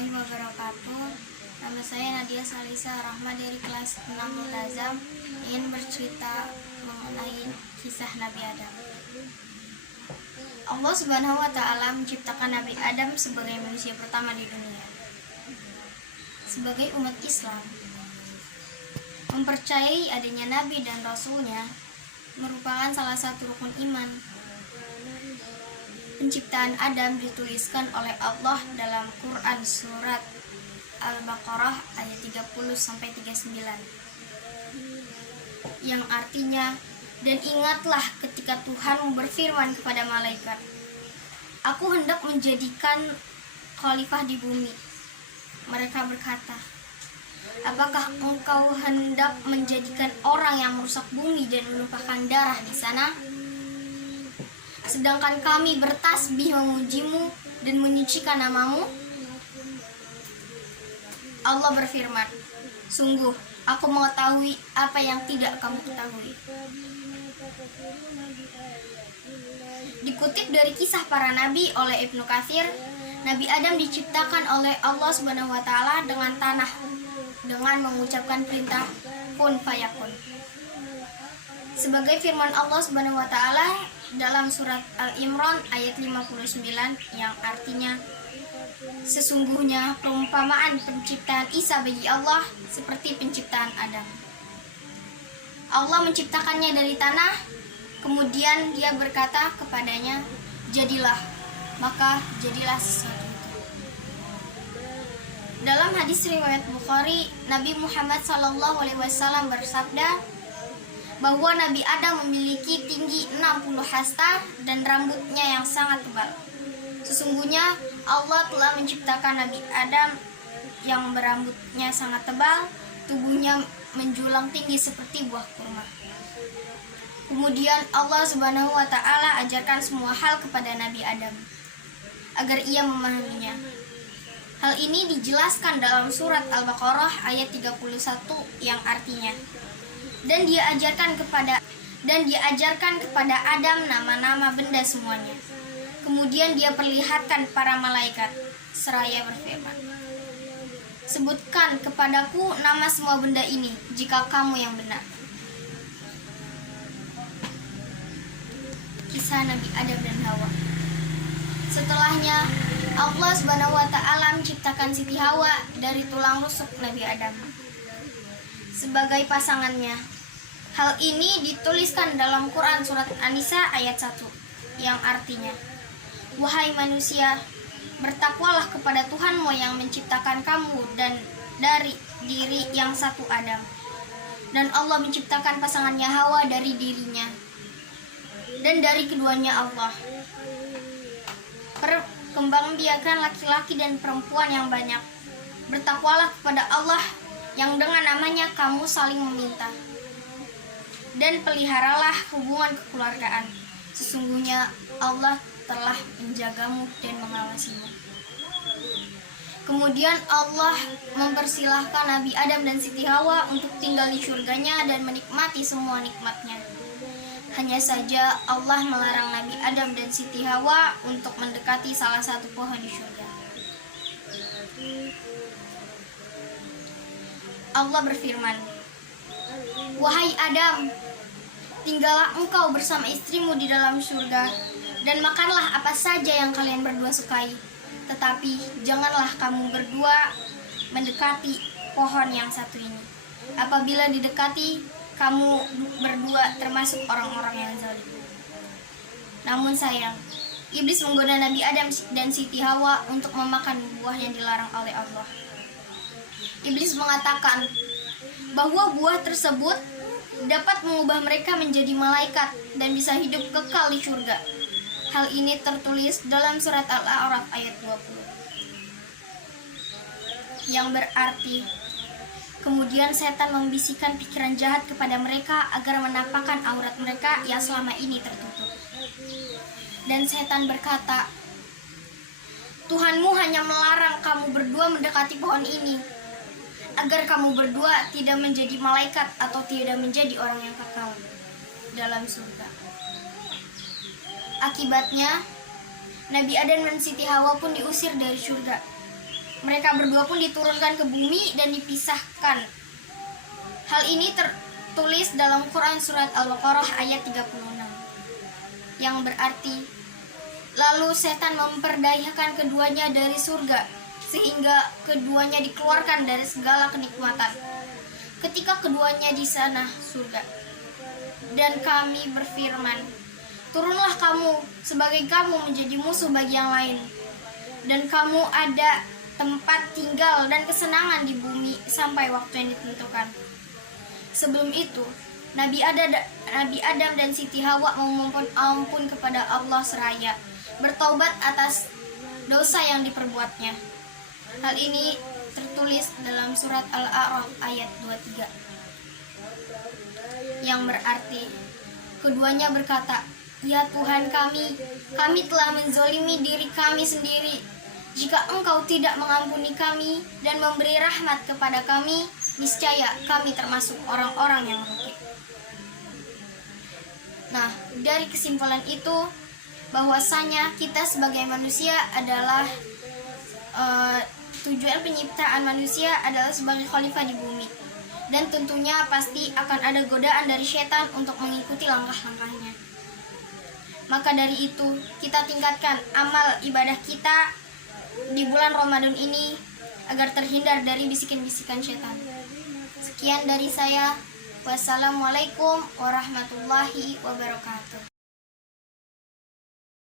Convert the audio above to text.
warahmatullahi wabarakatuh. Nama saya Nadia Salisa Rahma dari kelas 6 Multazam. Ingin bercerita mengenai kisah Nabi Adam. Allah Subhanahu wa Ta'ala menciptakan Nabi Adam sebagai manusia pertama di dunia. Sebagai umat Islam, mempercayai adanya Nabi dan Rasulnya merupakan salah satu rukun iman. Penciptaan Adam dituliskan oleh Allah dalam Quran surat Al-Baqarah ayat 30-39 yang artinya, dan ingatlah ketika Tuhan berfirman kepada malaikat, aku hendak menjadikan khalifah di bumi. Mereka berkata, apakah engkau hendak menjadikan orang yang merusak bumi dan menumpahkan darah di sana? Sedangkan kami bertasbih memujimu dan menyucikan namamu. Allah berfirman, sungguh aku mengetahui apa yang tidak kamu ketahui. Dikutip dari kisah para nabi oleh Ibnu Katsir, Nabi Adam diciptakan oleh Allah Subhanahu wa Ta'ala dengan tanah dengan mengucapkan perintah kun fayakun. Sebagai firman Allah Subhanahu wa Ta'ala dalam surat Al-Imran ayat 59 yang artinya, sesungguhnya perumpamaan penciptaan Isa bagi Allah seperti penciptaan Adam. Allah menciptakannya dari tanah, kemudian Dia berkata kepadanya, jadilah, maka jadilah sesuatu itu. Dalam hadis riwayat Bukhari, Nabi Muhammad SAW bersabda bahwa Nabi Adam memiliki tinggi 60 hasta dan rambutnya yang sangat tebal. Sesungguhnya Allah telah menciptakan Nabi Adam yang berambutnya sangat tebal, tubuhnya menjulang tinggi seperti buah kurma. Kemudian Allah Subhanahu wa Ta'ala ajarkan semua hal kepada Nabi Adam agar ia memahaminya. Hal ini dijelaskan dalam surat Al-Baqarah ayat 31 yang artinya, dan dia ajarkan kepada Adam nama-nama benda semuanya. Kemudian dia perlihatkan para malaikat seraya berfirman, sebutkan kepadaku nama semua benda ini jika kamu yang benar. Kisah Nabi Adam dan Hawa. Setelahnya Allah Subhanahu wa Ta'ala menciptakan Siti Hawa dari tulang rusuk Nabi Adam sebagai pasangannya. Hal ini dituliskan dalam Quran surat An-Nisa ayat 1 yang artinya, wahai manusia, bertakwalah kepada Tuhanmu yang menciptakan kamu dan dari diri yang satu Adam. Dan Allah menciptakan pasangannya Hawa dari dirinya, dan dari keduanya Allah perkembangbiakan laki-laki dan perempuan yang banyak. Bertakwalah kepada Allah yang dengan namanya kamu saling meminta, dan peliharalah hubungan kekeluargaan. Sesungguhnya Allah telah menjagamu dan mengawasimu. Kemudian Allah mempersilahkan Nabi Adam dan Siti Hawa untuk tinggal di surganya dan menikmati semua nikmatnya. Hanya saja Allah melarang Nabi Adam dan Siti Hawa untuk mendekati salah satu pohon di surga. Allah berfirman, wahai Adam, tinggallah engkau bersama istrimu di dalam surga, dan makanlah apa saja yang kalian berdua sukai. Tetapi janganlah kamu berdua mendekati pohon yang satu ini. Apabila didekati, kamu berdua termasuk orang-orang yang zalim. Namun sayang, iblis menggoda Nabi Adam dan Siti Hawa untuk memakan buah yang dilarang oleh Allah. Iblis mengatakan bahwa buah tersebut dapat mengubah mereka menjadi malaikat dan bisa hidup kekal di surga. Hal ini tertulis dalam surat Al-A'raf ayat 20, yang berarti, kemudian setan membisikkan pikiran jahat kepada mereka agar menampakkan aurat mereka yang selama ini tertutup. Dan setan berkata, Tuhanmu hanya melarang kamu berdua mendekati pohon ini, agar kamu berdua tidak menjadi malaikat atau tidak menjadi orang yang kekal dalam surga. Akibatnya, Nabi Adam dan Siti Hawa pun diusir dari surga. Mereka berdua pun diturunkan ke bumi dan dipisahkan. Hal ini tertulis dalam Quran surat Al-Baqarah ayat 36, yang berarti, lalu setan memperdayakan keduanya dari surga, sehingga keduanya dikeluarkan dari segala kenikmatan. Ketika keduanya di sana surga, dan kami berfirman, turunlah kamu, sebagai kamu menjadi musuh bagi yang lain, dan kamu ada tempat tinggal dan kesenangan di bumi sampai waktu yang ditentukan. Sebelum itu, Nabi Adam dan Siti Hawa memohon ampun kepada Allah seraya bertaubat atas dosa yang diperbuatnya. Hal ini tertulis dalam surat Al-A'raf ayat 23, yang berarti, keduanya berkata, ya Tuhan kami telah menzolimi diri kami sendiri. Jika Engkau tidak mengampuni kami dan memberi rahmat kepada kami, niscaya kami termasuk orang-orang yang merugi. Nah, dari kesimpulan itu, bahwasanya kita sebagai manusia adalah tujuan penciptaan manusia adalah sebagai khalifah di bumi, dan tentunya pasti akan ada godaan dari setan untuk mengikuti langkah-langkahnya. Maka dari itu, kita tingkatkan amal ibadah kita di bulan Ramadan ini agar terhindar dari bisikan-bisikan setan. Sekian dari saya. Wassalamualaikum warahmatullahi wabarakatuh.